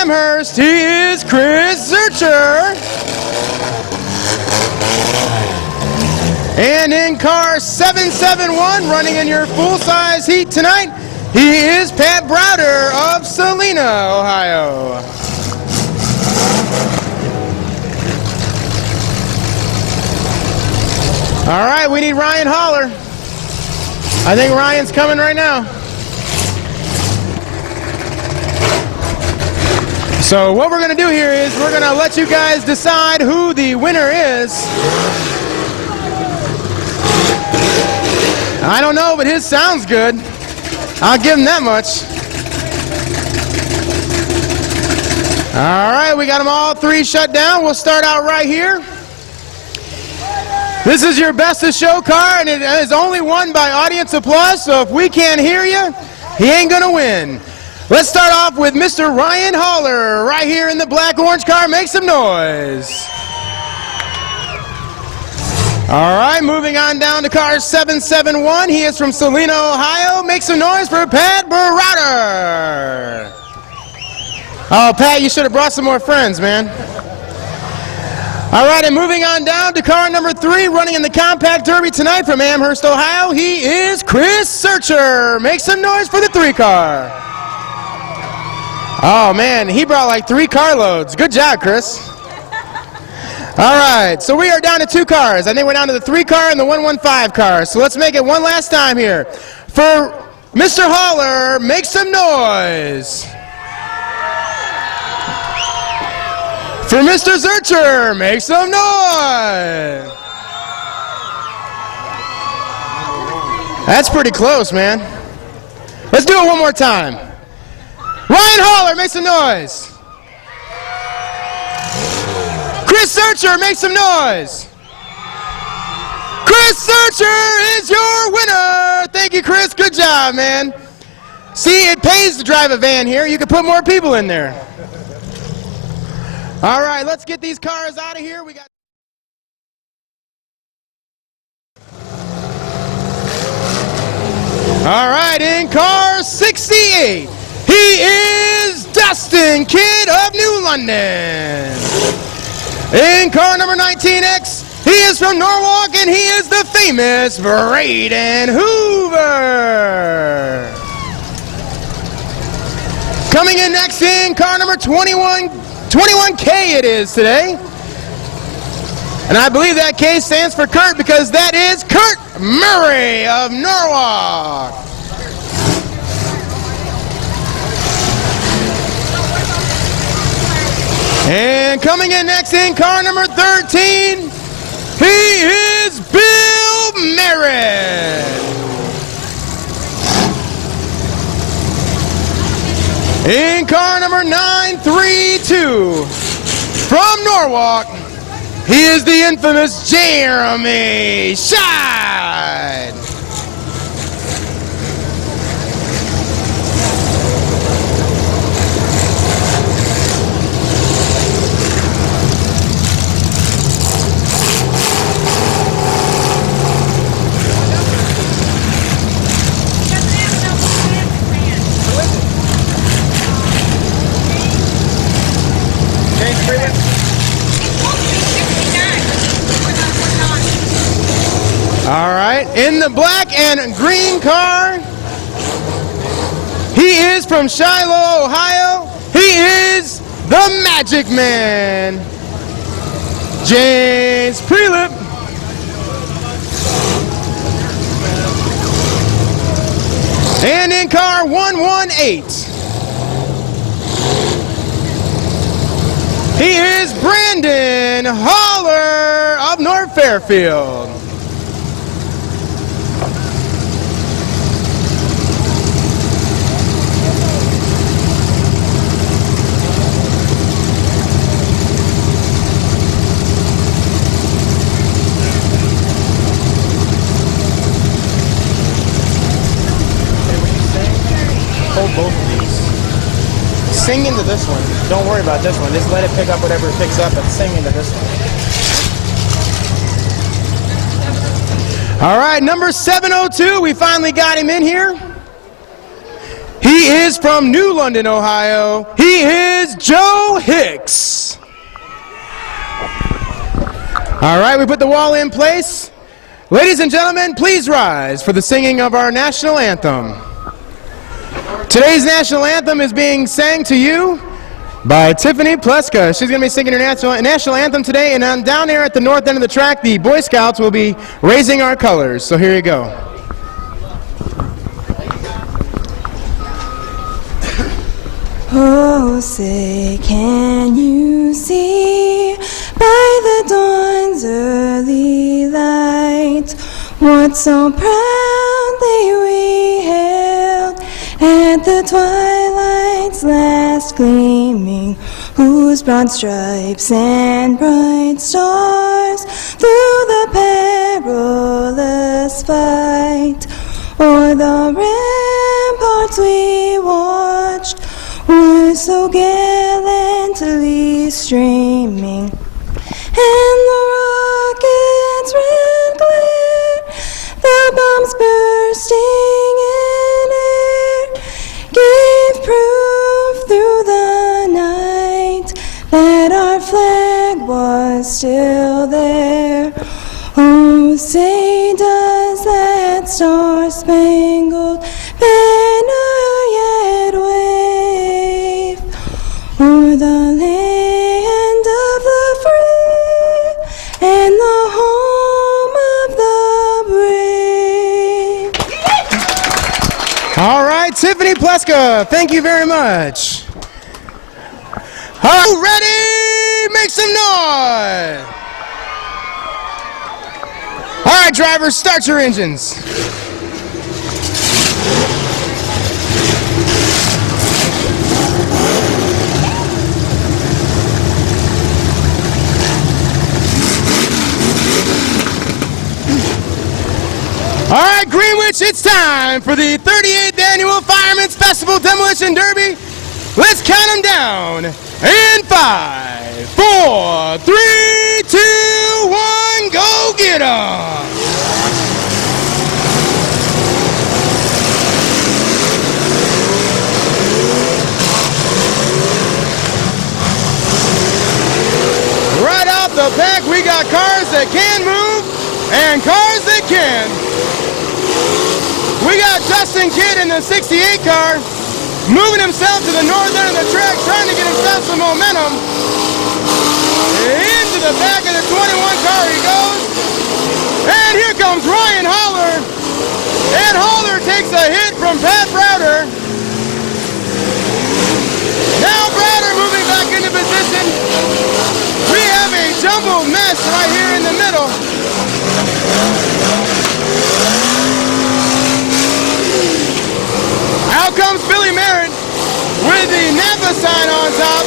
Amherst, he is Chris Zurcher. And in car 771, running in your full-size heat tonight, he is Pat Browder of Salina, Ohio. All right, we need Ryan Holler. I think Ryan's coming right now. So what we're going to do here is we're going to let you guys decide who the winner is. I don't know, but his sounds good. I'll give him that much. All right, we got them all three shut down. We'll start out right here. This is your best of show car, and it is only won by audience applause, so if we can't hear you, he ain't gonna win. Let's start off with Mr. Ryan Holler, right here in the black-orange car. Make some noise. All right, moving on down to car 771. He is from Salina, Ohio. Make some noise for Pat Browder. Oh, Pat, you should have brought some more friends, man. All right, and moving on down to car number 3, running in the Compact Derby tonight from Amherst, Ohio, he is Chris Zurcher. Make some noise for the 3 car. Oh, man, he brought like 3 carloads. Good job, Chris. All right, so we are down to 2 cars. I think we're down to the 3 car and the 115 car. So let's make it one last time here. For Mr. Holler, make some noise. For Mr. Zurcher, make some noise. That's pretty close, man. Let's do it one more time. Ryan Holler, make some noise. Chris Zurcher, make some noise. Chris Zurcher is your winner. Thank you, Chris. Good job, man. See, it pays to drive a van here. You can put more people in there. All right, let's get these cars out of here. We got. All right, in car 68, he is Dustin Kidd of New London. In car number 19X, he is from Norwalk, and he is the famous Braden Hoover. Coming in next in car number 21K it is today. And I believe that K stands for Kurt because that is Kurt Murray of Norwalk. And coming in next in car number 13, he is Bill Merritt. In car number 932, from Norwalk, he is the infamous Jeremy Scheid. All right, in the black and green car, he is from Shiloh, Ohio. He is the Magic Man, James Prelip. And in car 118, he is Brandon Holler of North Fairfield. Hold both of these. Sing into this one. Don't worry about this one. Just let it pick up whatever it picks up and sing into this one. All right, number 702. We finally got him in here. He is from New London, Ohio. He is Joe Hicks. All right, we put the wall in place. Ladies and gentlemen, please rise for the singing of our national anthem. Today's national anthem is being sang to you by Tiffany Pleska. She's going to be singing her national anthem today, and down there at the north end of the track, the Boy Scouts will be raising our colors. So here you go. Oh, say, can you see by the dawn's early light what so proudly we hailed at the twilight's last gleaming, whose broad stripes and bright stars through the perilous fight o'er the ramparts we watched were so gallantly streaming, and the rockets' red glare, the bombs bursting in air, gave proof through the night that our flag was still there. Oh, say, does that star-spangled banner yet wave o'er the land of the free and the home of the brave? All right, Tiffany Pleska, thank you very much. Are you ready? Make some noise. All right, drivers, start your engines. All right, Greenwich, it's time for the 38th Annual Fireman's Festival Demolition Derby. Let's count them down in 5, 4, 3, 2, 1, go get 'em! Right out the back, we got cars that can move and cars that can. We got Justin Kidd in the 68 car, moving himself to the north end of the track, trying to get himself some momentum. Into the back of the 21 car he goes. And here comes Ryan Holler. And Holler takes a hit from Pat Browder. Now Browder moving back into position. We have a jumbled mess right here in the middle. Out comes Billy Merritt with the Napa sign on top.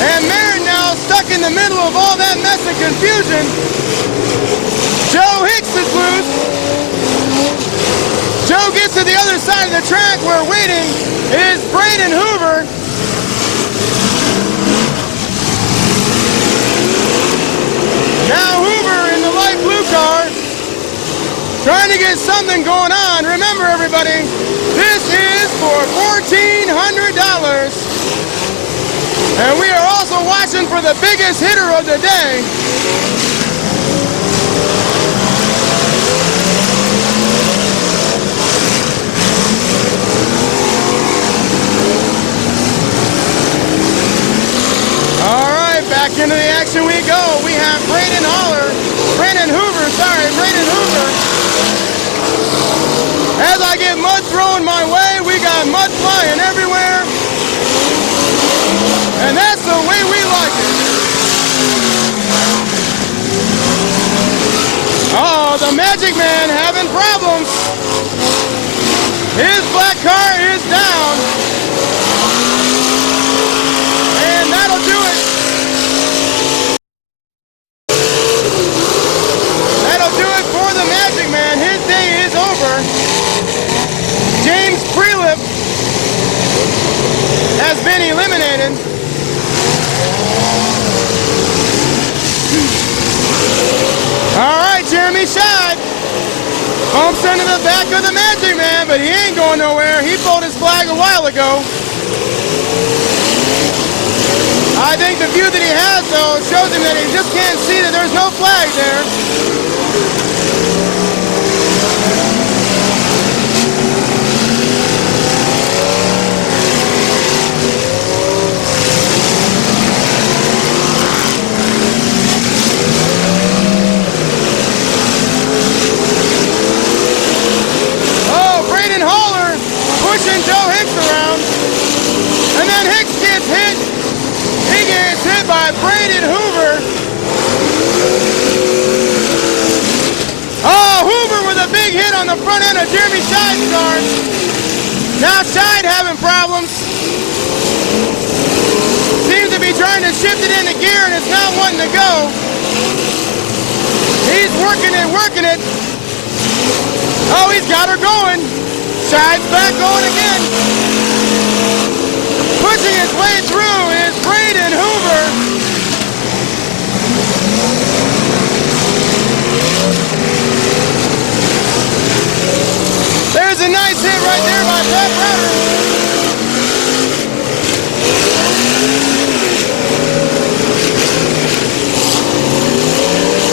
And Merritt now stuck in the middle of all that mess and confusion. Joe Hicks is loose. Joe gets to the other side of the track where waiting is Braden Hoover. Now Hoover in the light blue car, trying to get something going on. Remember, everybody, this is for $1,400. And we are also watching for the biggest hitter of the day. All right, back into the action we go. We have Braden Hoover. As I get mud thrown my way, we got mud flying everywhere. And that's the way we like it. Oh, the Magic Man having problems. His black car is down. And that'll do it. That'll do it for the Magic Man. His day is over. James Prelip has been eliminated. All right, Jeremy Schott bumps into the back. back with the Magic Man, but he ain't going nowhere. He pulled his flag a while ago. I think the view that he has, though, shows him that he just can't see that there's no flag there. Pushing Joe Hicks around, and then Hicks gets hit. He gets hit by Braden Hoover. Oh, Hoover with a big hit on the front end of Jeremy Scheide's car. Now Scheide having problems. Seems to be trying to shift it into gear, and it's not wanting to go. He's working it. Oh, he's got her going. Scheide's back going again. Pushing his way through is Braden Hoover. There's a nice hit right there by Pat Browder.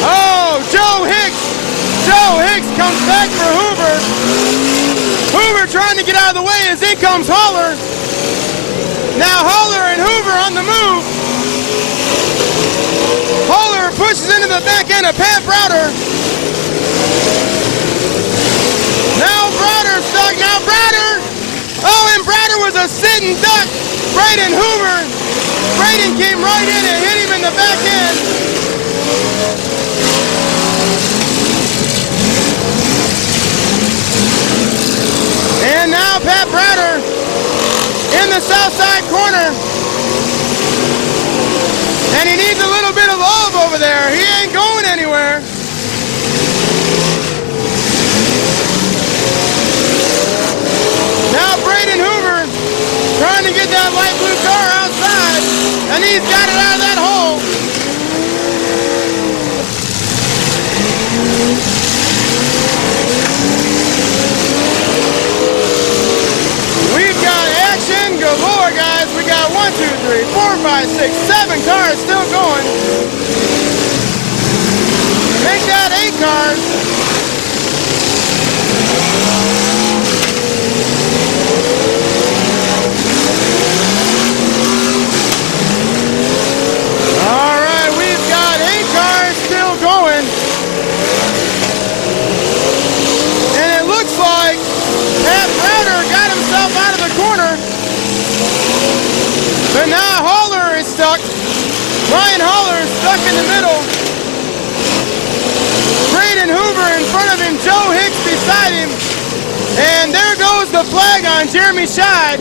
Oh, Joe Hicks. Joe Hicks comes back for Hoover. Hoover trying to get out of the way as in comes Haller. Now Haller and Hoover on the move. Haller pushes into the back end of Pat Browder. Now Browder's stuck. Now Browder. Oh, and Browder was a sitting duck. Braden Hoover. Braden came right in and hit him in the back end. And now Pat Browder in the south side corner. And he needs a little bit of love over there. He ain't going anywhere. Now Braden Hoover trying to get that light blue car outside. And he's got it out of that hole. Galore, guys. We got 1, 2, 3, 4, 5, 6, 7 cars still going. Make that 8 cars. All right, we've got 8 cars still going. And it looks like Pat Browder got himself out of the corner. But now Haller is stuck. Ryan Haller is stuck in the middle. Braden Hoover in front of him. Joe Hicks beside him. And there goes the flag on Jeremy Scheide.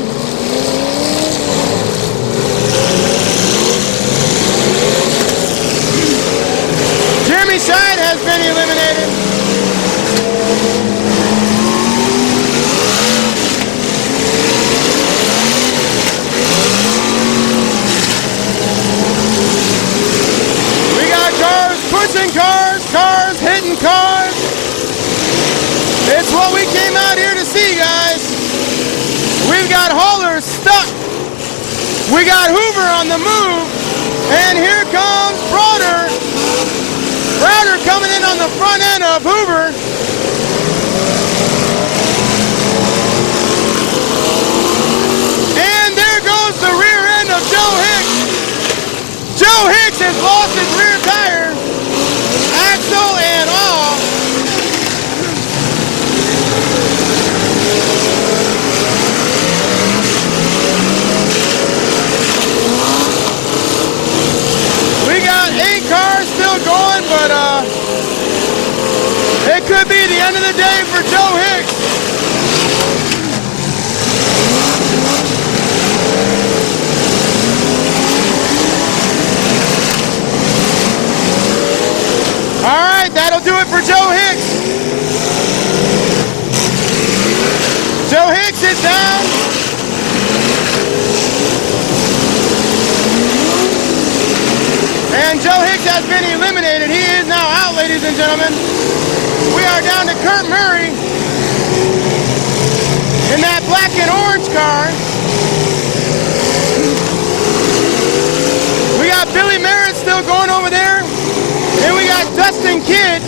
Jeremy Scheide has been eliminated. Pushing cars, cars hitting cars. It's what we came out here to see, guys. We've got Haller stuck. We got Hoover on the move. And here comes Browder. Browder coming in on the front end of Hoover. And there goes the rear end of Joe Hicks. Joe Hicks has lost his rear tire. Axle and all. We got 8 cars still going, but it could be the end of the day for Joe Hicks. All right, that'll do it for Joe Hicks. Joe Hicks is down. And Joe Hicks has been eliminated. He is now out, ladies and gentlemen. We are down to Kurt Murray in that black and orange car. We got Billy Merritt still going over there. And we got Dustin Kidd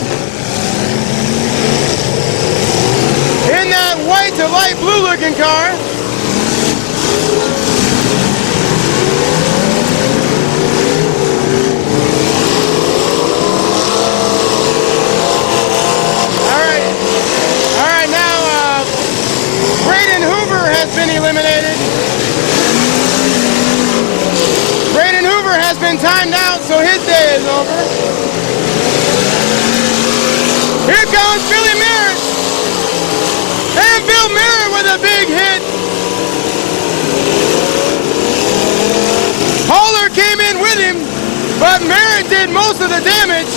in that white to light blue looking car. All right, now Braden Hoover has been eliminated. Braden Hoover has been timed out, so his day is over. Here comes Billy Merritt. And Bill Merritt with a big hit. Hauler came in with him, but Merritt did most of the damage.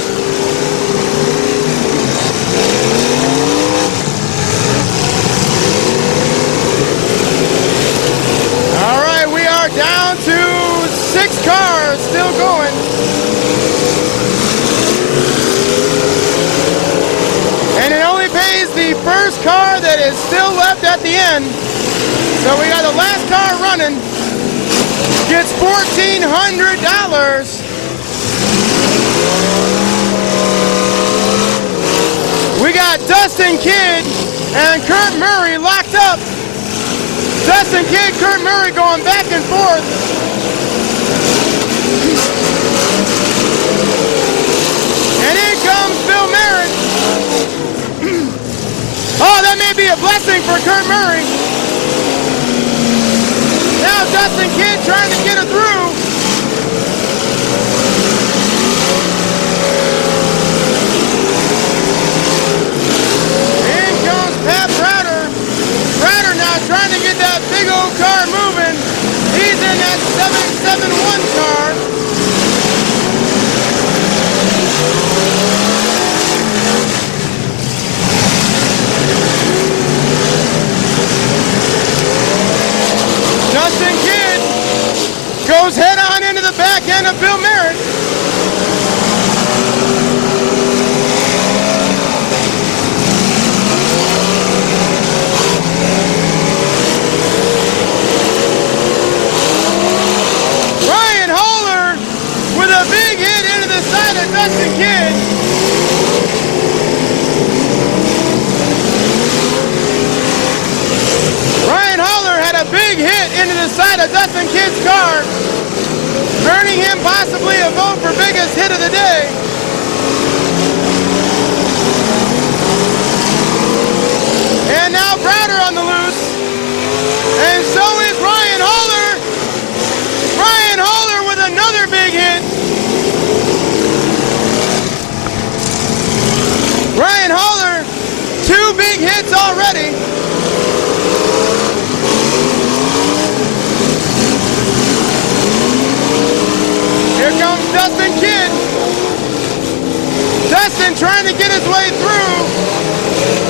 All right, we are down to 6 cars still going. And it only pays the first car that is still left at the end. So we got the last car running. Gets $1,400. We got Dustin Kidd and Kurt Murray locked up. Dustin Kidd, Kurt Murray going back and forth. And in comes Bill Merritt. Oh, that may be a blessing for Kurt Murray. Now Dustin Kidd trying to get it through. In comes Pat Browder. Browder now trying to get that big old car moving. He's in that 771 car. Dustin Kidd goes head on into the back end of Bill Merritt. Ryan Hauler with a big hit into the side of Dustin Kidd. Ryan Hauler had a big hit into the side of Dustin Kidd's car, earning him possibly a vote for biggest hit of the day. And now Browder on the loose. And so is Ryan Hauler. Ryan Hauler with another big hit. Ryan Hauler, 2 big hits already. Here comes Dustin Kidd. Dustin trying to get his way through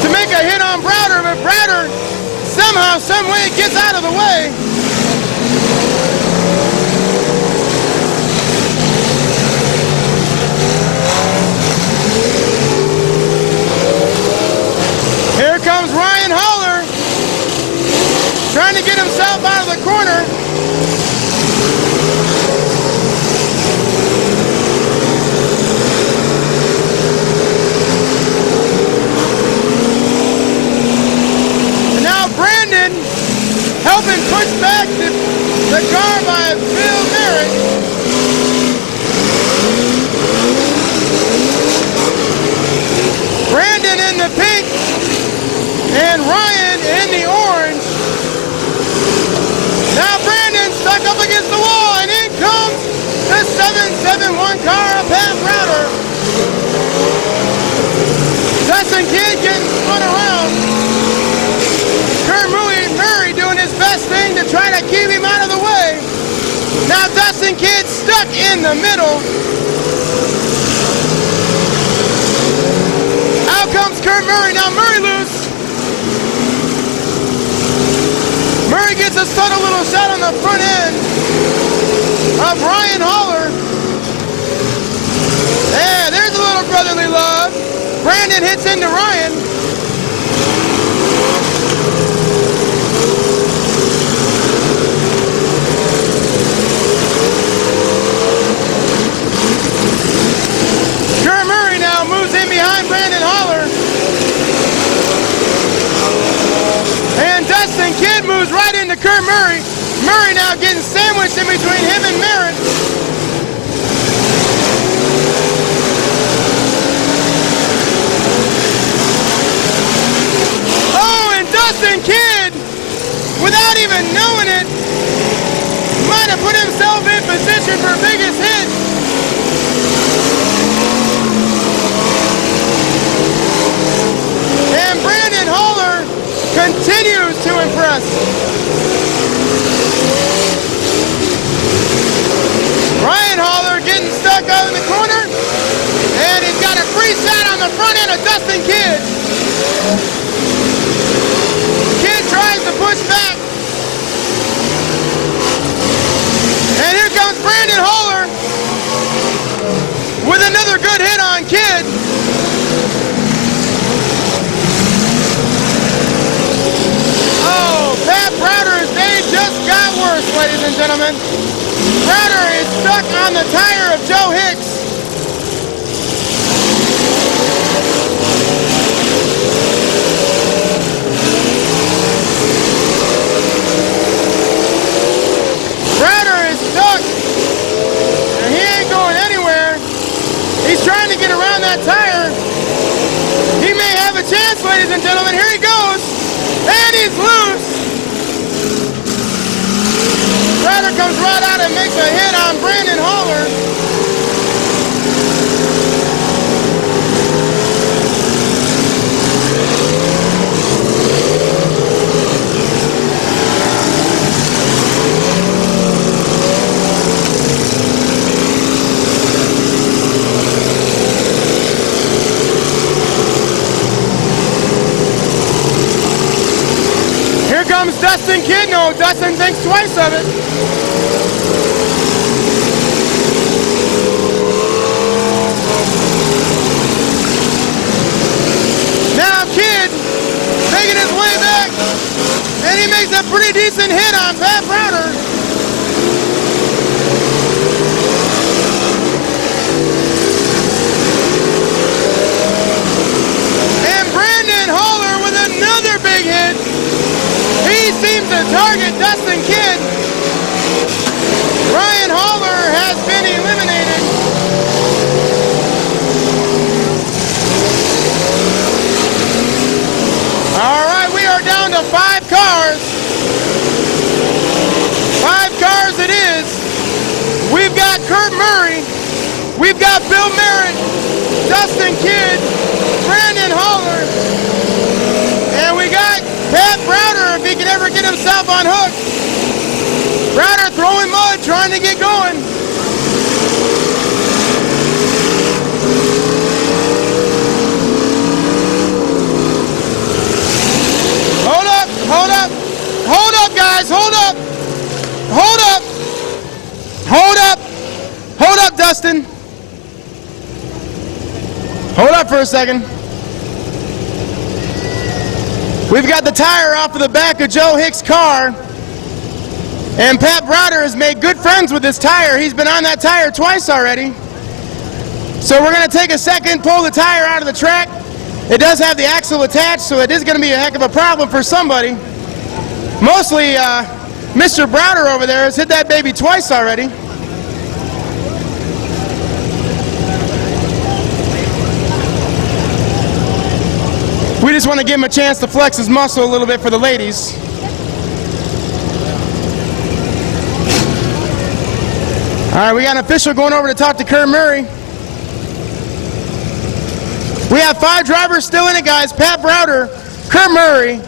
to make a hit on Browder, but Browder somehow, some way gets out of the way. Here comes Ryan Hauler trying to get himself out of the corner. Helping push back the car by Bill Merritt. Brandon in the pink and Ryan in the orange. Now Brandon stuck up against the wall, and in comes the 771 car of Pat Browder. Dustin Kidd getting spun around. Kurt Murray doing his best thing to try to keep him out of the way. Now Dustin Kidd stuck in the middle. Out comes Kurt Murray. Now Murray loose. Murray gets a subtle little shot on the front end of Ryan Hauler. Yeah, there's a little brotherly love. Brandon hits into Ryan. Kid moves right into Kurt Murray. Murray now getting sandwiched in between him and Merritt. Oh, and Dustin Kidd, without even knowing it, might have put himself in position for biggest hit. And Brandon Haller continues to impress. Ryan Haller getting stuck out in the corner, and he's got a free shot on the front end of Dustin Kidd. Kidd tries to push back. And here comes Brandon Haller with another good hit on Kidd. Oh, Pat Browder's day just got worse, ladies and gentlemen. Browder is stuck on the tire of Joe Hicks. Browder is stuck, and he ain't going anywhere. He's trying to get around that tire. He may have a chance, ladies and gentlemen. Here he goes, and he's loose. Browder comes right out and makes a hit on Brandon Haller. Here comes Dustin Kidd. No, Dustin thinks twice of it. Now Kidd making his way back, and he makes a pretty decent hit on Pat Browder. And Brandon Haller with another big hit. He seems to target Dustin Kidd. Ryan Haller has been eliminated. All right, we are down to 5 cars. 5 cars it is. We've got Kurt Murray. We've got Bill Merritt, Dustin Kidd, Brandon Haller, and we got Pat Browder if he can ever get himself unhooked. Browder throwing mud, trying to get going. Hold up, hold up, hold up, guys, hold up, hold up, hold up, hold up, Dustin. Hold up for a second. We've got the tire off of the back of Joe Hicks' car, and Pat Browder has made good friends with this tire. He's been on that tire twice already. So we're going to take a second, pull the tire out of the track. It does have the axle attached, so it is going to be a heck of a problem for somebody. Mostly Mr. Browder over there has hit that baby twice already. We just want to give him a chance to flex his muscle a little bit for the ladies. All right, we got an official going over to talk to Kurt Murray. We have 5 drivers still in it, guys. Pat Browder, Kurt Murray.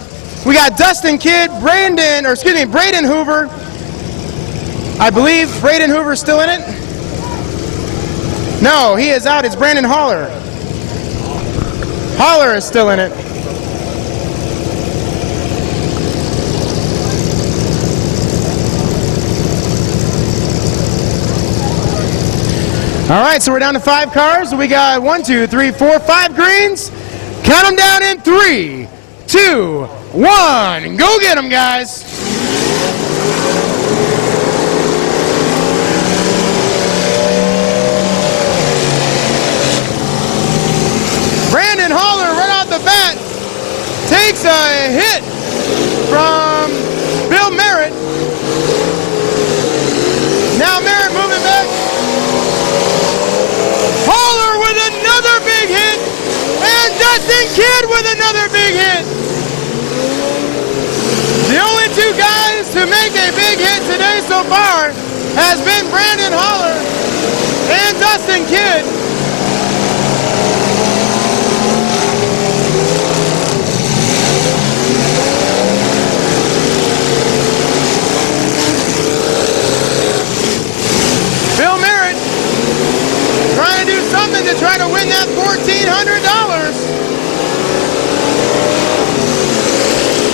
We got Dustin Kidd, Braden Hoover. I believe Braden Hoover's still in it. No, he is out. It's Brandon Haller. Haller is still in it. All right, so we're down to 5 cars. We got 1, 2, 3, 4, 5 greens. Count them down in 3, 2, 1. Go get them, guys. Brandon Haller right off the bat takes a hit from has been Brandon Holler and Dustin Kidd. Bill Merritt trying to do something to try to win that $1,400.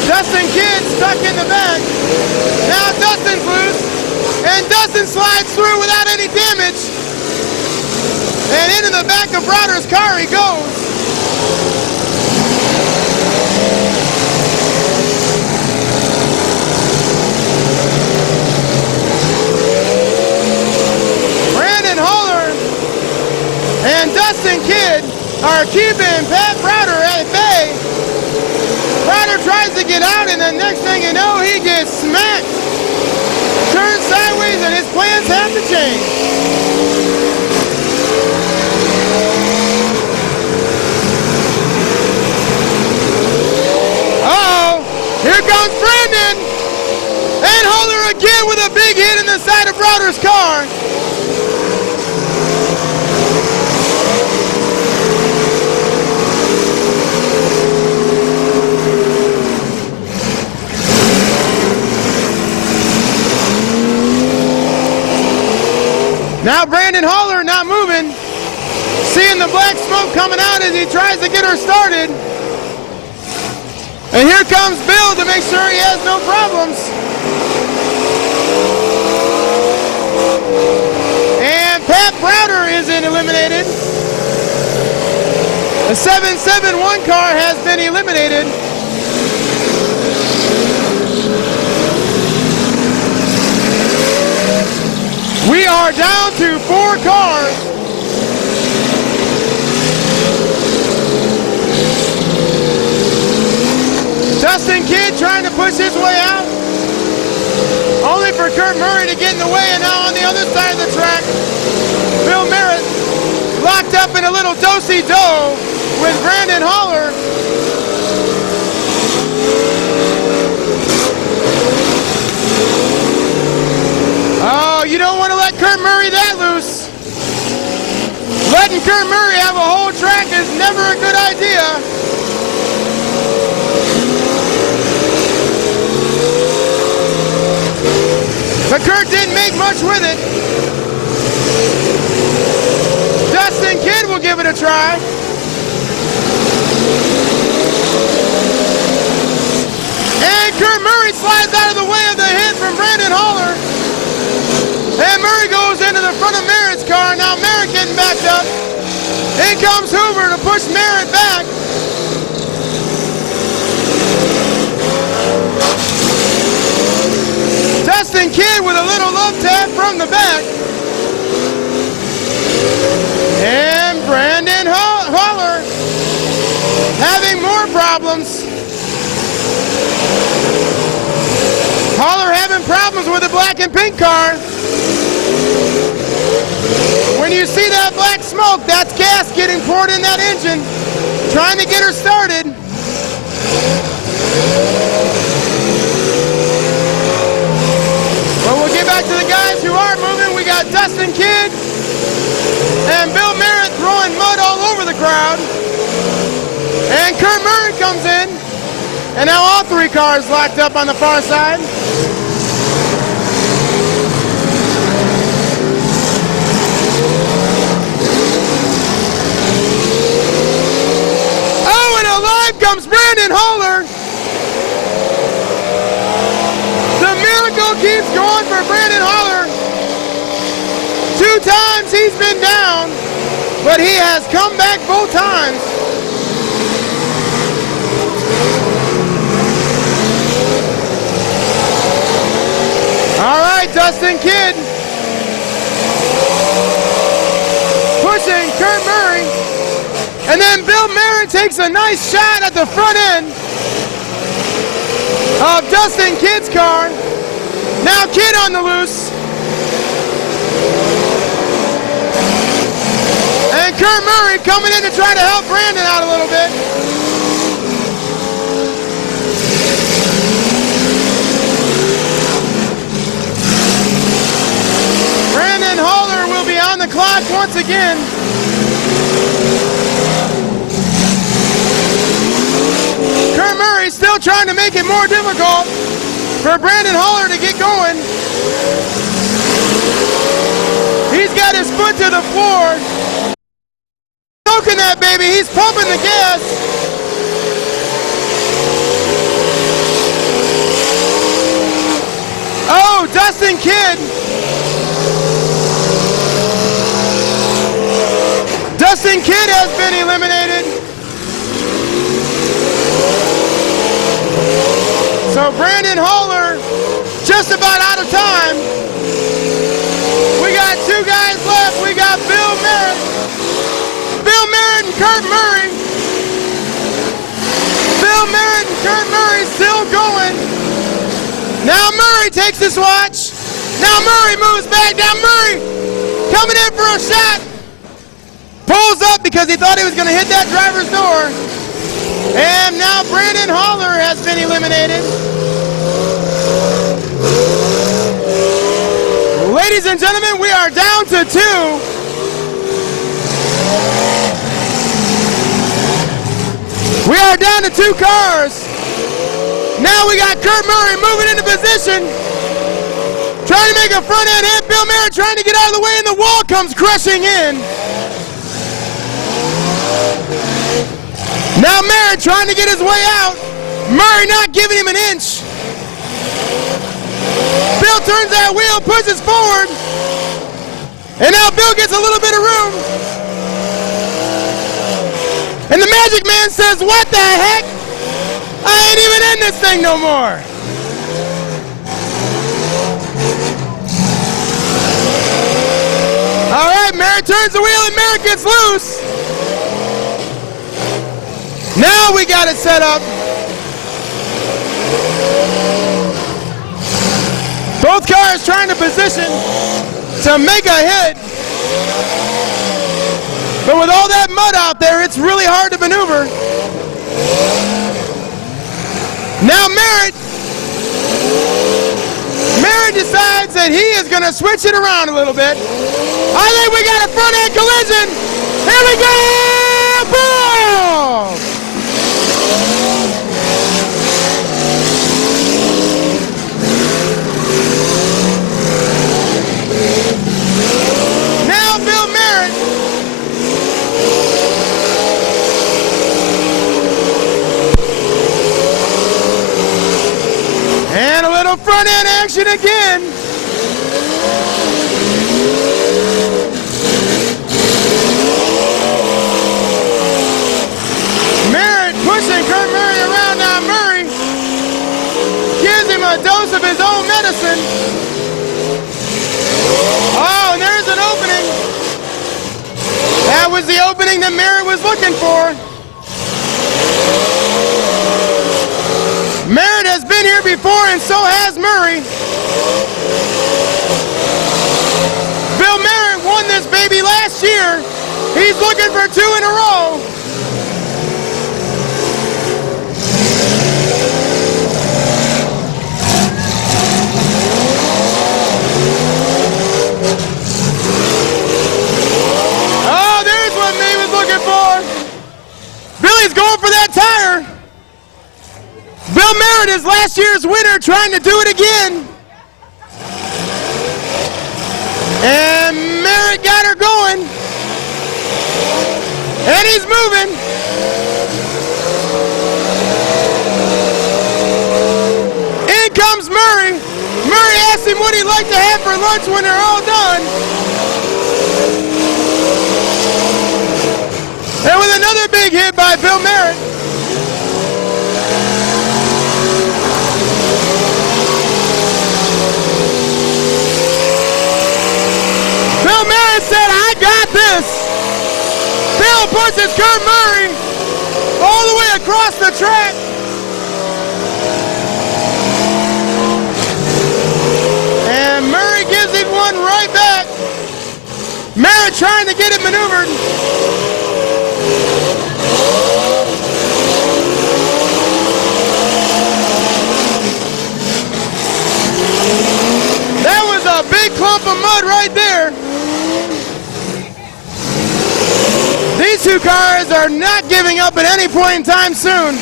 Dustin Kidd stuck in the back. Now Dustin's loose, and Dustin slides through without any damage. And into the back of Browder's car he goes. Brandon Holler and Dustin Kidd are keeping Pat Browder at bay. Browder tries to get out, and the next thing you know, he gets smacked. Turns sideways, and his plans have to change. Uh-oh, here comes Brandon. And Holler again with a big hit in the side of Browder's car. Now Brandon Holler not moving, seeing the black smoke coming out as he tries to get her started. And here comes Bill to make sure he has no problems. And Pat Browder isn't eliminated. The 771 car has been eliminated. We are down to 4 cars. Dustin Kidd trying to push his way out. Only for Kurt Murray to get in the way, and now on the other side of the track, Bill Merritt locked up in a little do-si-do with Brandon Holler. Oh, you don't want to let Kurt Murray that loose. Letting Kurt Murray have a whole track is never a good idea. But Kurt didn't make much with it. Dustin Kidd will give it a try. And Kurt Murray slides out of the way of the hit from Brandon Holler. And Murray goes into the front of Merritt's car. Now Merritt getting backed up. In comes Hoover to push Merritt back. Dustin Kidd with a little love tap from the back. And Brandon Holler having more problems. Holler having problems with the black and pink car. When you see that black smoke, that's gas getting poured in that engine, trying to get her started. But we'll get back to the guys who are moving. We got Dustin Kidd and Bill Merritt throwing mud all over the crowd. And Kurt Murray comes in. And now all 3 cars locked up on the far side. Comes Brandon Holler. The miracle keeps going for Brandon Holler. 2 times he's been down, but he has come back both times. All right, Dustin Kidd pushing Kurt Murray. And then Bill Merritt takes a nice shot at the front end of Dustin Kidd's car. Now Kidd on the loose. And Kurt Murray coming in to try to help Brandon out a little bit. once again. Kurt Murray still trying to make it more difficult for Brandon Haller to get going. He's got his foot to the floor. Soaking that baby, he's pumping the gas. Oh, Dustin Kidd. Dustin Kidd has been eliminated. So Brandon Haller just about out of time. We got two guys left. We got Bill Merritt. Bill Merritt and Kurt Murray. Bill Merritt and Kurt Murray still going. Now Murray takes his watch. Now Murray moves back. Now Murray coming in for a shot. Pulls up because he thought he was going to hit that driver's door. And now Brandon Haller has been eliminated. Ladies and gentlemen, we are down to 2. We are down to 2 cars. Now we got Kurt Murray moving into position. Trying to make a front end hit. Bill Merritt trying to get out of the way, and the wall comes crushing in. Now Merritt trying to get his way out. Murray not giving him an inch. Bill turns that wheel, pushes forward. And now Bill gets a little bit of room. And the Magic Man says, what the heck? I ain't even in this thing no more. All right, Merritt turns the wheel and Merritt gets loose. Now we got it set up. Both cars trying to position to make a hit. But with all that mud out there, it's really hard to maneuver. Now Merritt decides that he is going to switch it around a little bit. I think we got a front end collision. Here we go! Boom! Now Bill Merritt and a little front end action again. Merritt pushing Kurt Murray around. Now Murray gives him a dose of his own medicine. Oh, and there's an opening. That was the opening that Merritt was looking for. Merritt has been here before, and so has Murray. Bill Merritt won this baby last year. He's looking for 2 in a row. Oh, there's what May was looking for. Billy's going for that tire. Bill Merritt is last year's winner, trying to do it again. And Merritt got her going. And he's moving. In comes Murray. Murray asks him what he'd like to have for lunch when they're all done. And with another big hit by Bill Merritt. Bill Merritt said, I got this. Bill pushes Kurt Murray all the way across the track. And Murray gives him one right back. Merritt trying to get it maneuvered. That was a big clump of mud right there. These two cars are not giving up at any point in time soon.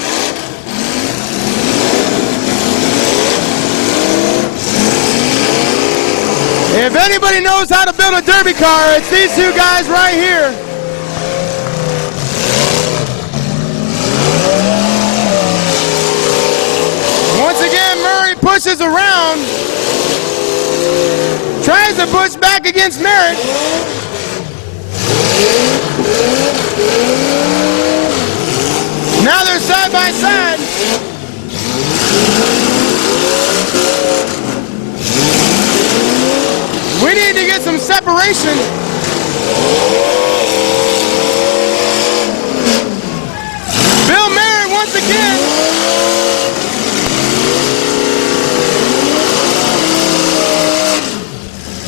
If anybody knows how to build a derby car, it's these two guys right here. Once again, Murray pushes around, tries to push back against Merritt. Now they're side by side. We need to get some separation. Bill Merritt once again.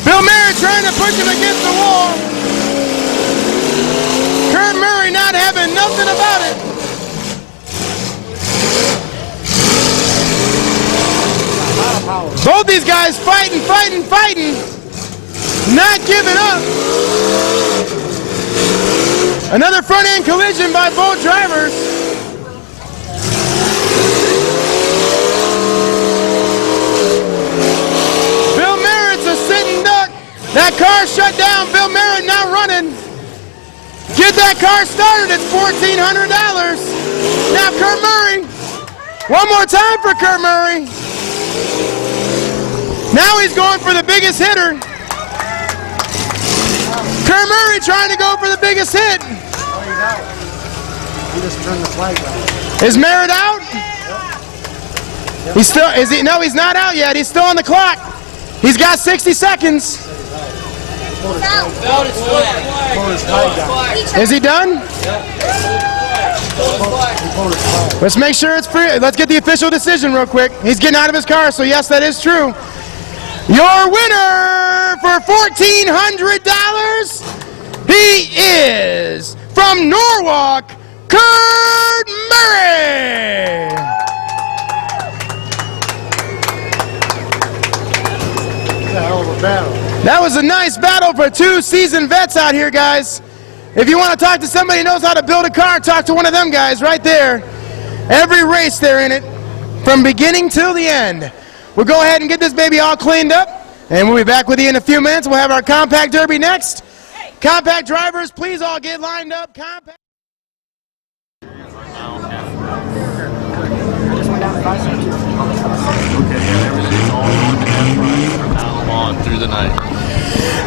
Bill Merritt trying to push him against the wall. Kurt Murray not having nothing about it. Both these guys fighting. Not giving up. Another front end collision by both drivers. Bill Merritt's a sitting duck. That car shut down. Bill Merritt now running. Get that car started. It's $1,400. Now Kurt Murray. One more time for Kurt Murray. Now he's going for the biggest hitter. Kurt Murray trying to go for the biggest hit. Oh, he's out. He just turned the flag back. Is Merritt out? Yep. He's still, is he? No, he's not out yet. He's still on the clock. He's got 60 seconds. Is he done? Let's make sure it's free. Let's get the official decision real quick. He's getting out of his car, so yes, that is true. Your winner for $1,400, he is from Norwalk, Kurt Murray. That's a hell of a battle. That was a nice battle for two seasoned vets out here, guys. If you want to talk to somebody who knows how to build a car, talk to one of them guys right there. Every race they're in it, from beginning till the end. We'll go ahead and get this baby all cleaned up, and we'll be back with you in a few minutes. We'll have our compact derby next. Compact drivers, please all get lined up. Compact. Through the night.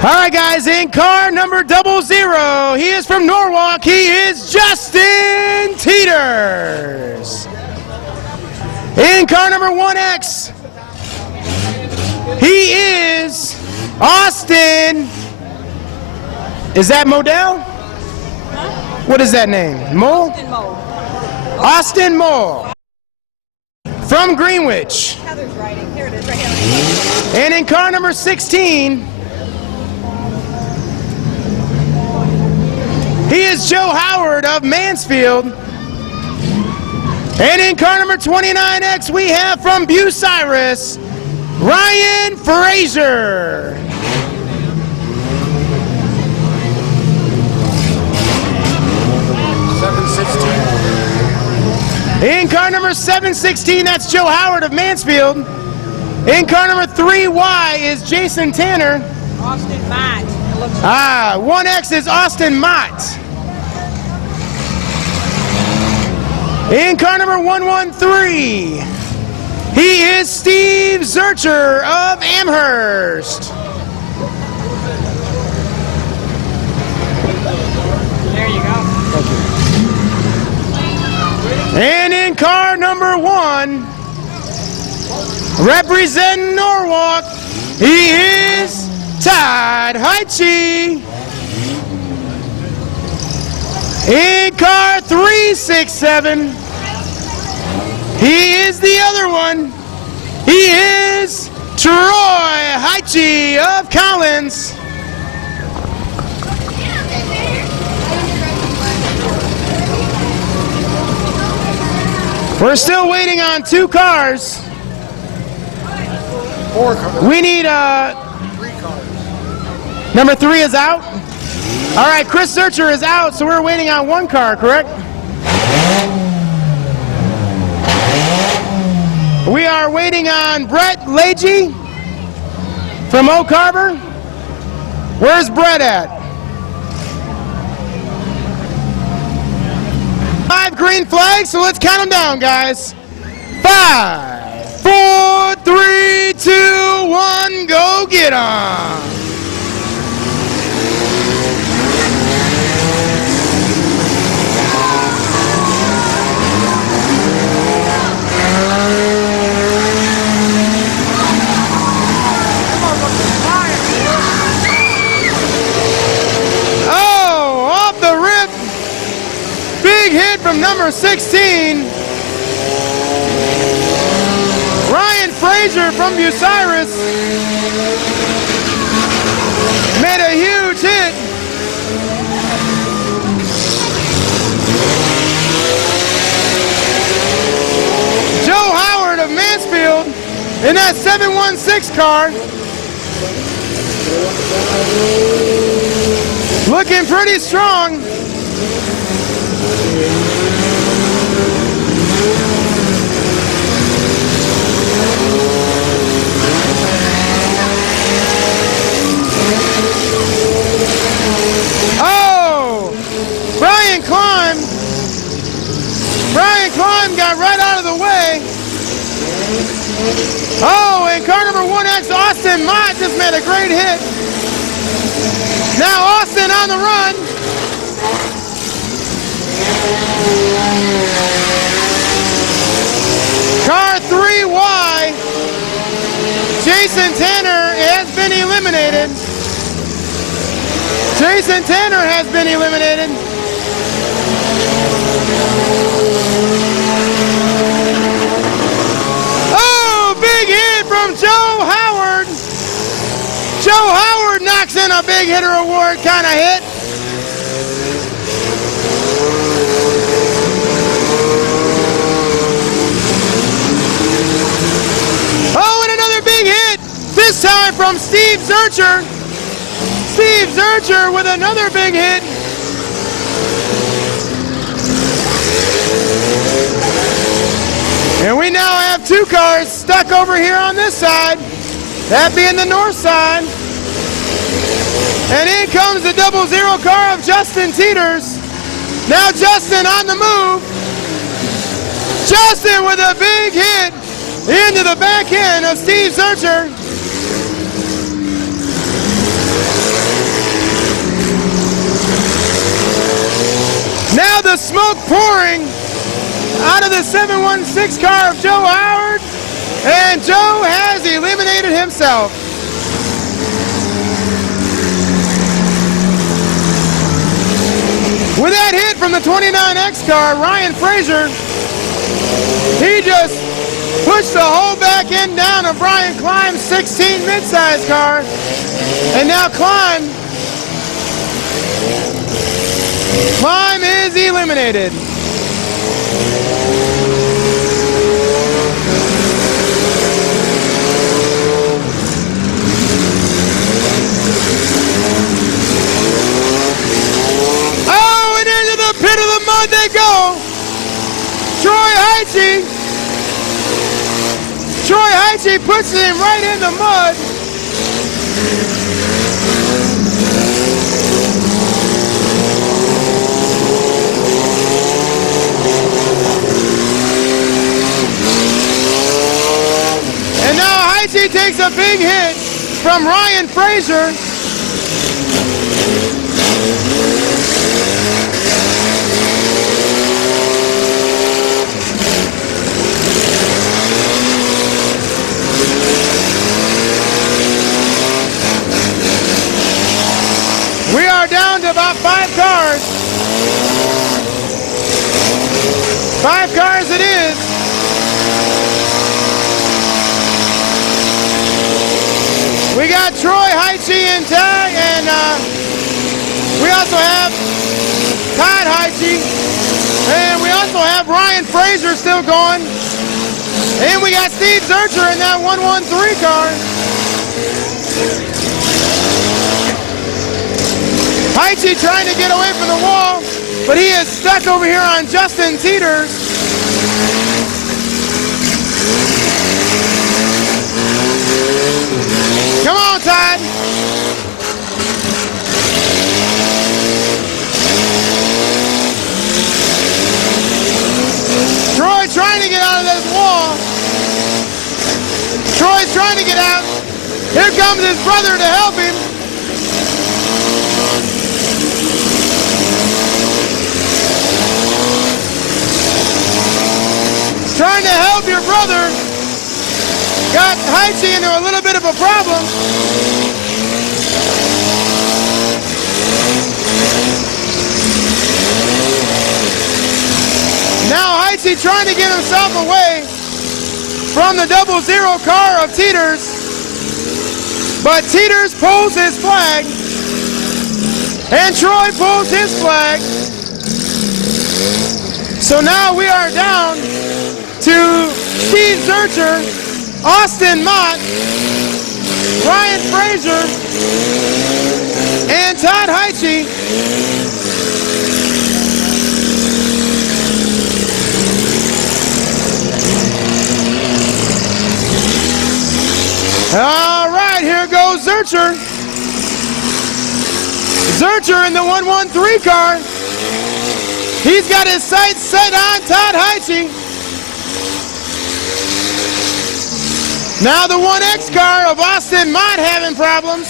All right, guys, in car number 00, he is from Norwalk. He is Justin Teeters. In car number 1X, he is Austin. Is that Modell? What is that name? Mo? Austin Mo. From Greenwich. Heather's writing. Here it is, right here. And in car number 16, he is Joe Howard of Mansfield. And in car number 29X, we have from Bucyrus, Ryan Frazier. In car number 716, that's Joe Howard of Mansfield. In car number 3Y is Jason Tanner. Austin Mott. 1X is Austin Mott. In car number 113, he is Steve Zurcher of Amherst. There you go. And in car number 1, representing Norwalk, he is Todd Heitchie. In car 367, he is the other one. He is Troy Heitchie of Collins. We're still waiting on 2 cars. 4 cars. We need 3 cars. number 3 is out. All right, Chris Searcher is out, so we're waiting on one car, correct? We are waiting on Brett Leahy from Oak Harbor. Where's Brett at? 5 green flags, so let's count them down, guys. 5, 4, 3, 2, 1, go get 'em. Oh, off the rip. Big hit from number 16. Ryan Frazier from Bucyrus made a huge hit. Joe Howard of Mansfield in that 716 car. Looking pretty strong. Oh, Brian Climb got right out of the way. Oh, and car number 1X, Austin Mott, just made a great hit. Now Austin on the run. Car 3Y, Jason Tanner has been eliminated. Jason Tanner has been eliminated. Oh, big hit from Joe Howard. Joe Howard knocks in a big hitter award kind of hit. Oh, and another big hit, this time from Steve Zurcher. Steve Zurcher with another big hit. And we now have 2 cars stuck over here on this side, that being the north side. And in comes the 00 car of Justin Teeters. Now Justin on the move. Justin with a big hit into the back end of Steve Zurcher. Now the smoke pouring out of the 716 car of Joe Howard, and Joe has eliminated himself. With that hit from the 29X car, Ryan Frazier, he just pushed the whole back end down of Brian Climb's 16 midsize car, and now Climb is eliminated. Oh, and into the pit of the mud they go. Troy Heitche puts him right in the mud. And now Heitche takes a big hit from Ryan Frazier. We are down to about 5 cars. 5 cars it is. We got Troy Heitche in tag, and we also have Todd Heitche, and we also have Ryan Frazier still going. And we got Steve Zurcher in that 113 car. Heichi trying to get away from the wall, but he is stuck over here on Justin Teeters. Come on, Todd. Troy trying to get out of this wall. Troy's trying to get out. Here comes his brother to help him. Trying to help your brother. Got Heichi into a little bit of a problem. Now Heichi trying to get himself away from the 00 car of Teeters. But Teeters pulls his flag. And Troy pulls his flag. So now we are down to Steve Zurcher, Austin Mott, Ryan Fraser, and Todd Heichi. All right, here goes Zurcher. Zurcher in the 113 car. He's got his sights set on Todd Heichi. Now the 1X car of Austin Mott having problems.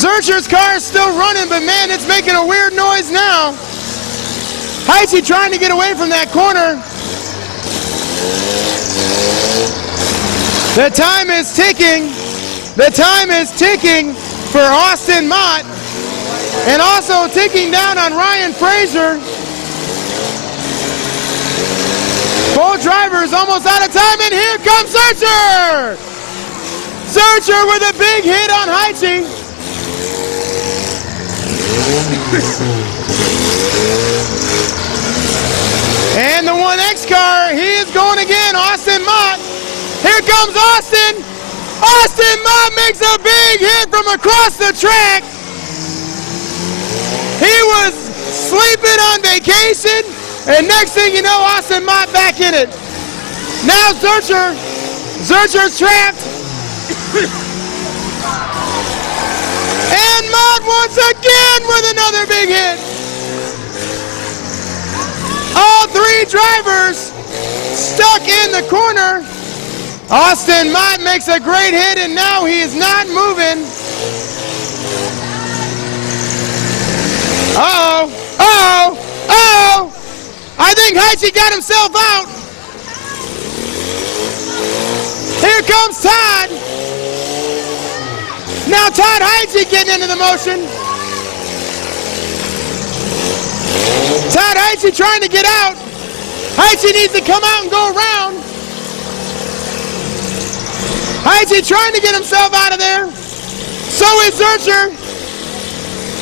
Zurcher's car is still running, but man, it's making a weird noise now. Heichi trying to get away from that corner. The time is ticking. The time is ticking for Austin Mott. And also ticking down on Ryan Fraser. Both drivers almost out of time, and here comes Zurcher! Zurcher with a big hit on Heichi. And the 1X car, he is going again, Austin Mott. Here comes Austin. Austin Mott makes a big hit from across the track. He was sleeping on vacation, and next thing you know, Austin Mott back in it. Now Zurcher's trapped. And Mott once again with another big hit. All three drivers stuck in the corner. Austin Mott makes a great hit, and now he is not moving. Uh-oh, uh-oh, uh-oh. I think Heichi got himself out. Here comes Todd. Now Todd Heichi getting into the motion. Todd Heichi trying to get out. Heichi needs to come out and go around. Heichi trying to get himself out of there. So is Zurcher.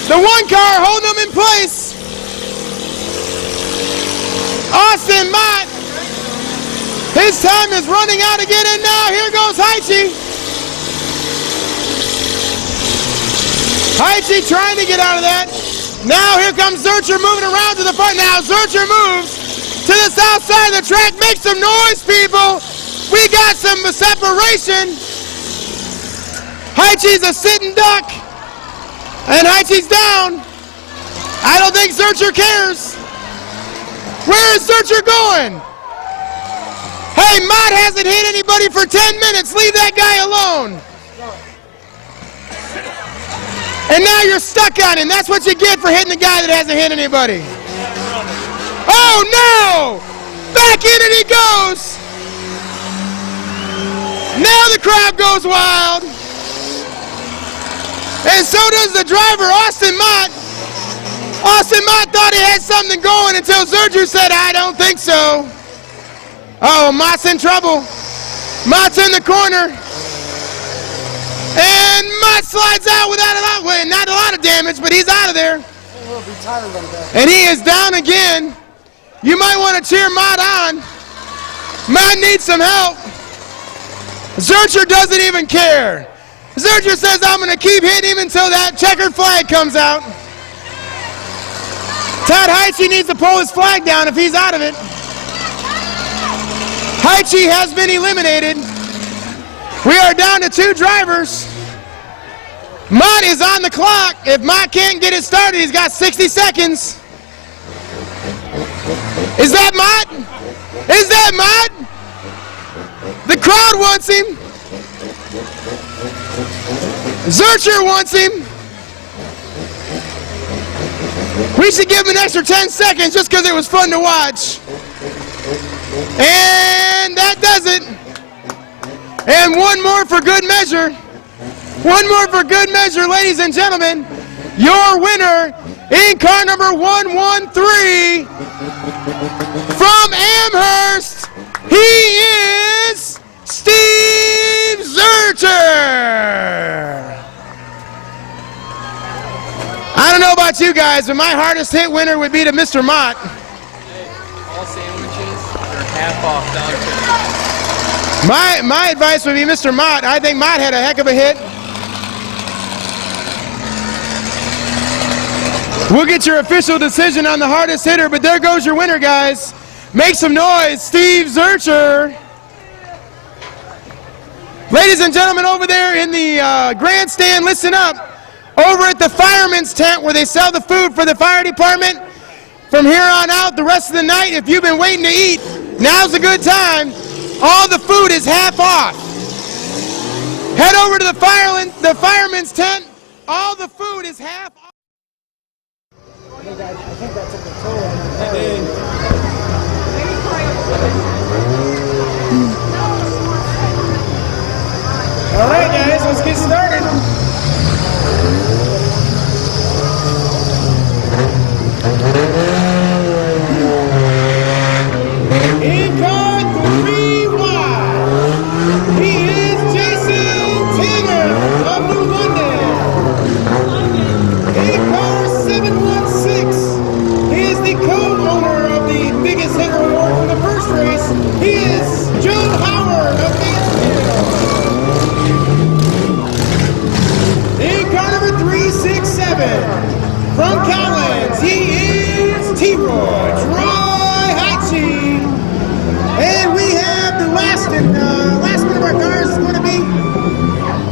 The one car holding him in place. Austin Mott. His time is running out again, and now here goes Heichi. Heichi trying to get out of that. Now here comes Zurcher moving around to the front. Now Zurcher moves to the south side of the track. Make some noise, people. We got some separation. Heichi's a sitting duck. And Heichi's down. I don't think Zurcher cares. Where is Zurcher going? Hey, Mott hasn't hit anybody for 10 minutes. Leave that guy alone. And now you're stuck on him. That's what you get for hitting the guy that hasn't hit anybody. Oh, no! Back in it he goes. Now the crowd goes wild. And so does the driver, Austin Mott. Austin Mott thought he had something going until Zurcher said, I don't think so. Oh, Mott's in trouble. Mott's in the corner. And Mott slides out without not a lot of damage, but he's out of there. And he is down again. You might want to cheer Mott on. Mott needs some help. Zurcher doesn't even care. Zurcher says, I'm going to keep hitting him until that checkered flag comes out. Todd Heiche needs to pull his flag down if he's out of it. Heiche has been eliminated. We are down to 2 drivers. Mott is on the clock. If Mott can't get it started, he's got 60 seconds. Is that Mott? Is that Mott? The crowd wants him. Zurcher wants him. We should give him an extra 10 seconds just because it was fun to watch. And that does it. And one more for good measure. One more for good measure, ladies and gentlemen. Your winner in car number 113 from Amherst, he is Steve Zurcher. I don't know about you guys, but my hardest hit winner would be to Mr. Mott. All sandwiches are half off down to. My advice would be Mr. Mott. I think Mott had a heck of a hit. We'll get your official decision on the hardest hitter, but there goes your winner, guys. Make some noise, Steve Zurcher. Ladies and gentlemen, over there in the grandstand, listen up. Over at the fireman's tent where they sell the food for the fire department, from here on out, the rest of the night, if you've been waiting to eat, now's a good time. All the food is half off. Head over to the fireman's tent. All the food is half off. I think that took a toll on the car. All right, guys, let's get started. In car 3 wide, he is Jason Tanner of New London. In car 716, he is the co-owner of the biggest hitter award for the first race. He is Joe Howard of Mansfield. In car number 367, from Collins, he is T-Roy Heiche. And we have the last one of our cars is going to be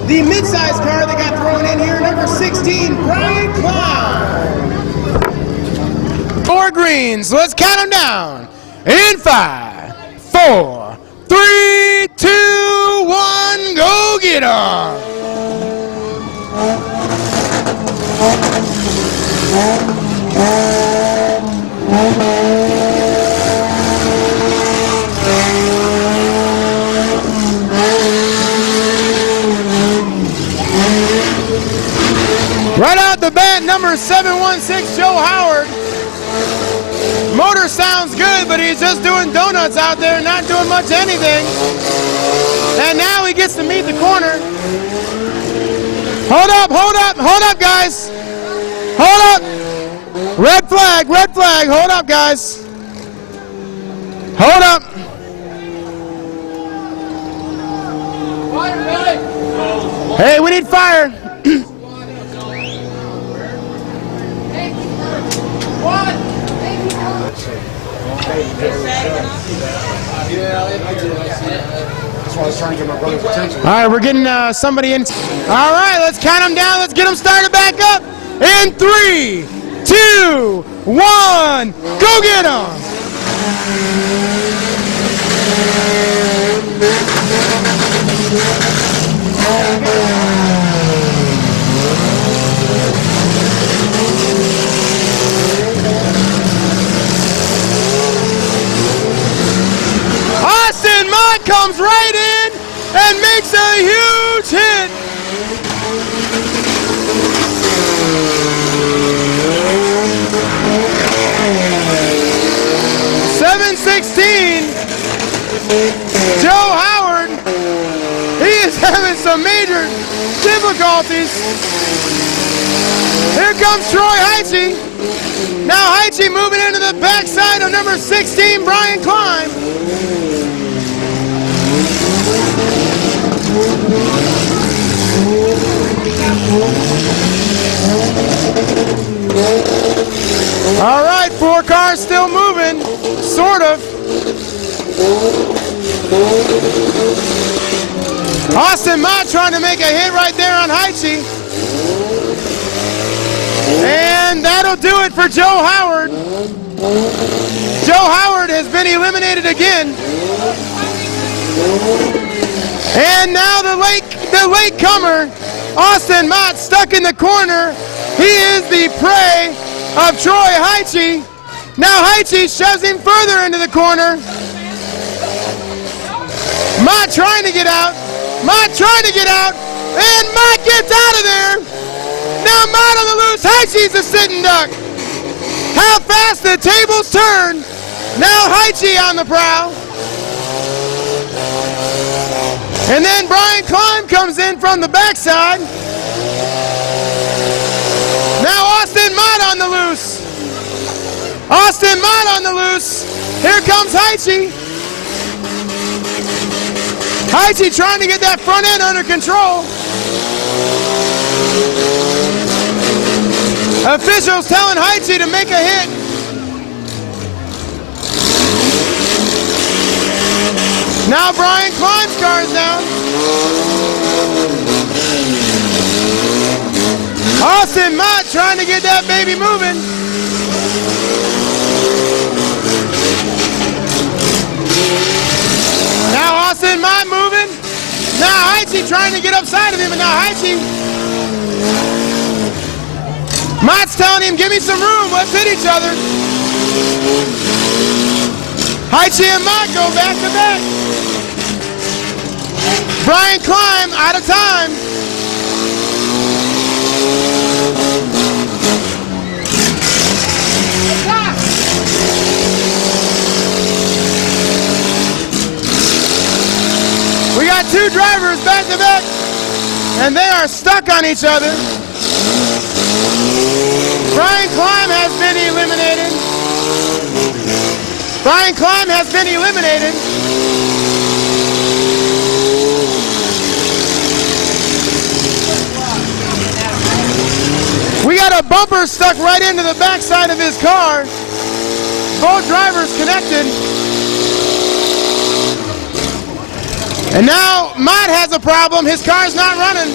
the mid-size car that got thrown in here, number 16, Brian Klein. 4 greens. Let's count them down. In 5, 4, 3, 2, 1, go get 'em. Right out the bat, number 716, Joe Howard. Motor sounds good, but he's just doing donuts out there, not doing much anything. And now he gets to meet the corner. Hold up, guys. Hold up. Red flag, hold up, guys. Hold up. Hey, we need fire. That's why I was trying to get my brother's attention. All right, we're getting somebody in. All right, let's count them down. Let's get them started back up. In 3, 2, 1, go get them. Austin Mott comes right in and makes a huge hit. Joe Howard, he is having some major difficulties. Here comes Troy Heiche. Now Heiche moving into the backside of number 16, Brian Klein. Austin Mott trying to make a hit right there on Heichi. And that'll do it for Joe Howard. Joe Howard has been eliminated again. And now the latecomer, Austin Mott, stuck in the corner. He is the prey of Troy Heichi. Now Heichi shoves him further into the corner. Mott trying to get out. Mott trying to get out. And Mott gets out of there. Now Mott on the loose. Heichi's a sitting duck. How fast the tables turn. Now Heichi on the prowl. And then Brian Klein comes in from the backside. Now Austin Mott on the loose. Austin Mott on the loose. Here comes Heichi. Heichi trying to get that front end under control. Officials telling Heichi to make a hit. Now Brian Klein's car is down. Austin Mott trying to get that baby moving. Now Austin Mott moving. Now Heichi trying to get upside of him, and now Heichi. Mott's telling him, give me some room, let's hit each other. Heichi and Mott go back to back. Brian Klein out of time. We got two drivers back to back, and they are stuck on each other. Brian Klein has been eliminated. Brian Klein has been eliminated. We got a bumper stuck right into the backside of his car. Both drivers connected. And now Mott has a problem. His car's not running.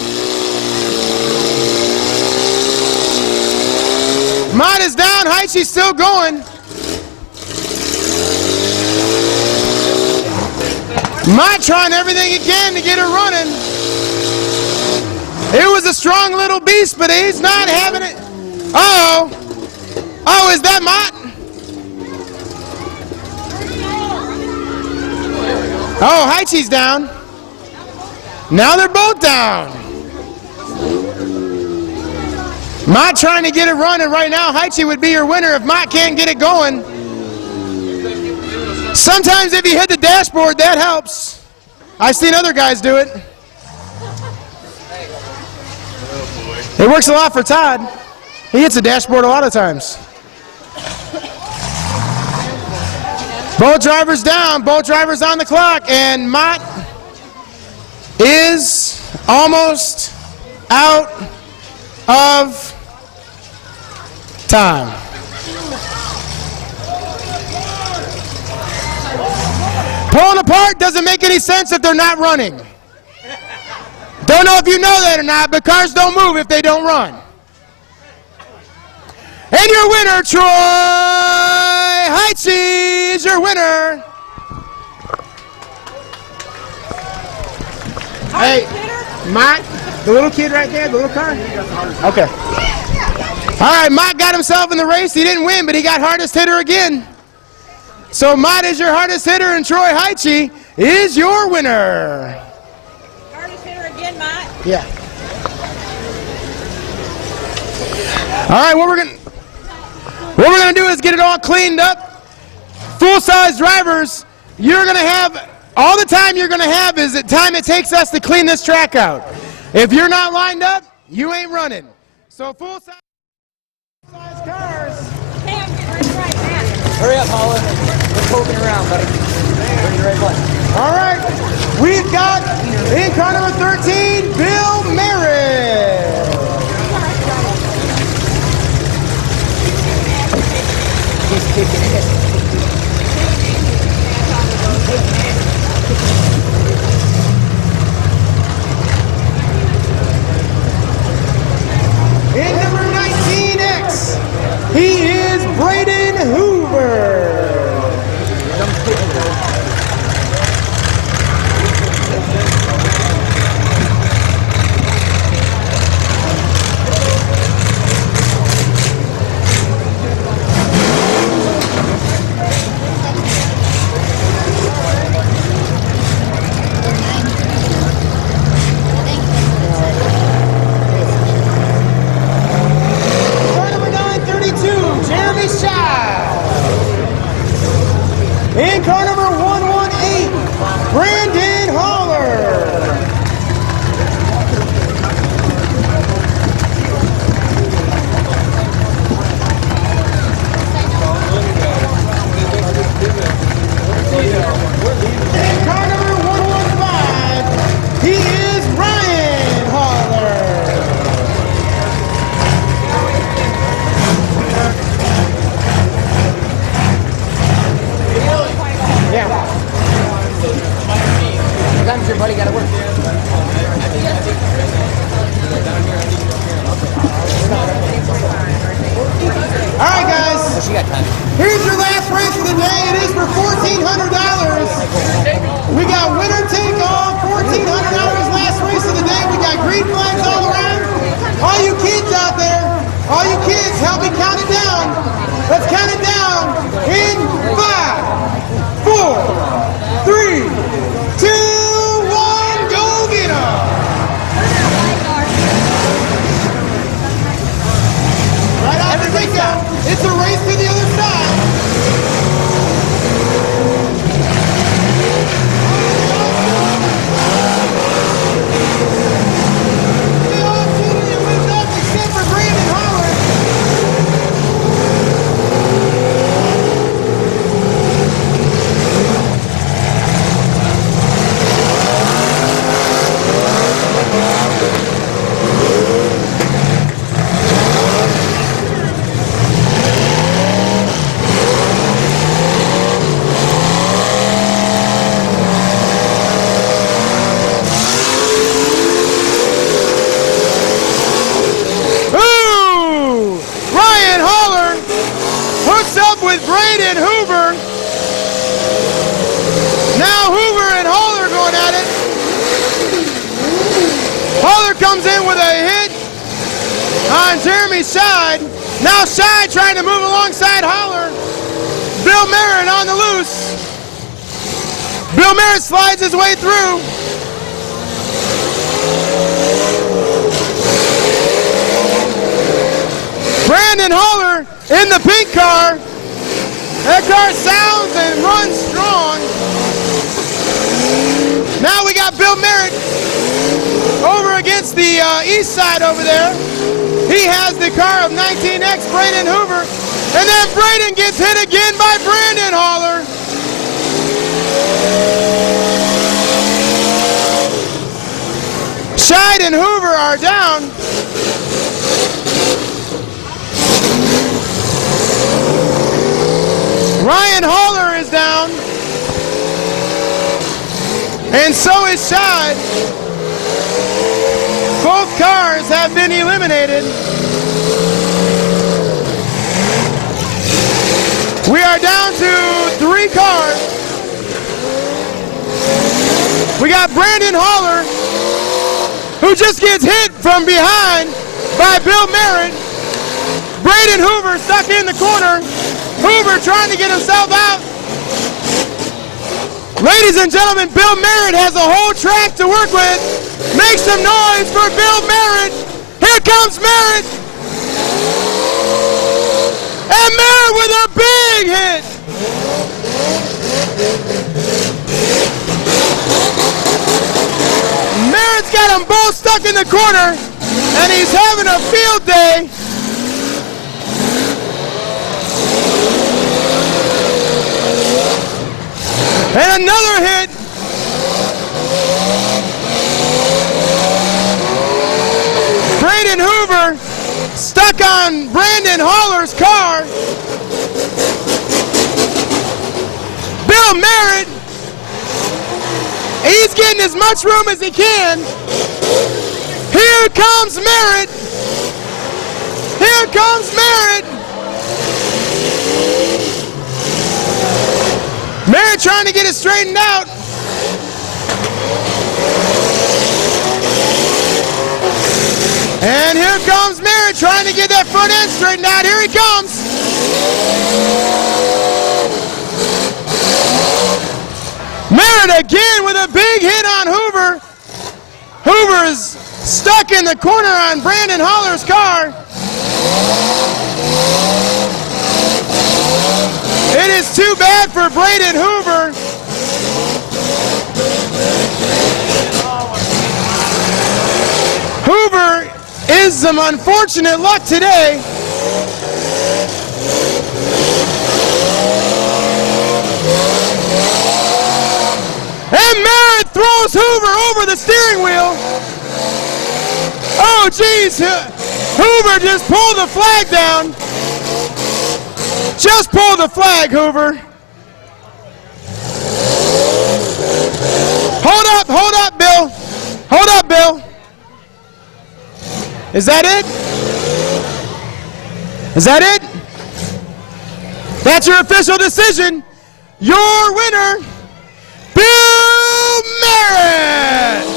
Mott is down. Heichi's still going. Mott trying everything he can to get her running. It was a strong little beast, but he's not having it. Uh-oh. Oh, is that Mott? Oh, Heichi's down. Now they're both down. Mott trying to get it running right now. Heichi would be your winner if Mott can't get it going. Sometimes if you hit the dashboard, that helps. I've seen other guys do it. It works a lot for Todd. He hits the dashboard a lot of times. Both drivers down, both drivers on the clock, and Mott is almost out of time. Pulling apart doesn't make any sense if they're not running. Don't know if you know that or not, but cars don't move if they don't run. And your winner, Troy Heichi, is your winner. Hey, Mott, the little kid right there, the little car? Okay. All right, Mott got himself in the race. He didn't win, but he got hardest hitter again. So Mott is your hardest hitter, and Troy Heichi is your winner. Hardest hitter again, Mott. Yeah. All right, what we're gonna do is get it all cleaned up. Full-size drivers, you're gonna have all the time you're gonna have is the time it takes us to clean this track out. If you're not lined up, you ain't running. So full-size cars. Hey, I'm getting ready right now. Hurry up, Holland. We're poking around, buddy. We're in the right place. All right, we've got in car number 13, Bill Merritt. He's kicking it. got time. Here's your last race of the day. It is for $1,400. We got winner take all, $1,400 last race of the day. We got green flags all around. All you kids out there, all you kids, help me count it down. Let's count it down in 5, 4, 3, 2, 1, go get 'em. Right out the window. It's a race to the other side. They all cheated and lived up except for Brandon Holler. Ooh! Ryan Holler hooks up with Braden Hoover. Now Hoover and Holler going at it. Holler comes in with a hit on Jeremy Scheid. Now Scheid trying to move alongside Holler. Bill Merritt on the loose. Bill Merritt slides his way through. Brandon Holler in the pink car. That car sounds and runs strong. Now we got Bill Merritt over against the east side over there. He has the car of 19X Braden Hoover. And then Braden gets hit again by Brandon Holler. Scheid and Hoover are down. Ryan Holler is down, and so is Scheid. Both cars have been eliminated. We are down to 3 cars. We got Brandon Holler, who just gets hit from behind by Bill Merritt. Braden Hoover stuck in the corner. Hoover trying to get himself out. Ladies and gentlemen, Bill Merritt has a whole track to work with. Make some noise for Bill Merritt. Here comes Merritt. And Merritt with a big hit. Merritt's got them both stuck in the corner, and he's having a field day. And another hit. Braden Hoover stuck on Brandon Holler's car. Bill Merritt, he's getting as much room as he can. Here comes Merritt. Here comes Merritt. Merritt trying to get it straightened out. And here comes Merritt trying to get that front end straightened out. Here he comes. Merritt again with a big hit on Hoover. Hoover is stuck in the corner on Brandon Holler's car. It is too bad for Braden Hoover. Hoover is some unfortunate luck today. And Merritt throws Hoover over the steering wheel. Oh, geez. Hoover just pulled the flag down. Just pull the flag, Hoover. Hold up, Bill. Hold up, Bill. Is that it? Is that it? That's your official decision. Your winner, Bill Merritt.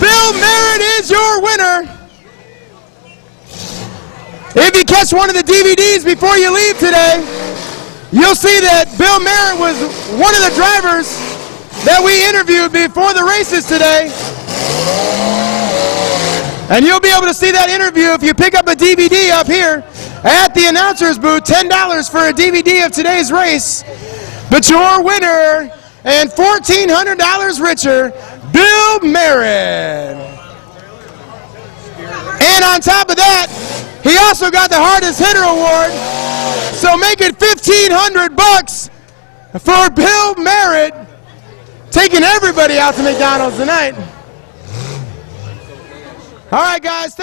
Bill Merritt is your winner. If you catch one of the DVDs before you leave today, you'll see that Bill Merritt was one of the drivers that we interviewed before the races today. And you'll be able to see that interview if you pick up a DVD up here at the announcer's booth. $10 for a DVD of today's race. But your winner and $1,400 richer, Bill Merritt. And on top of that, he also got the hardest hitter award. So make it $1,500 for Bill Merritt, taking everybody out to McDonald's tonight. All right, guys, thank you.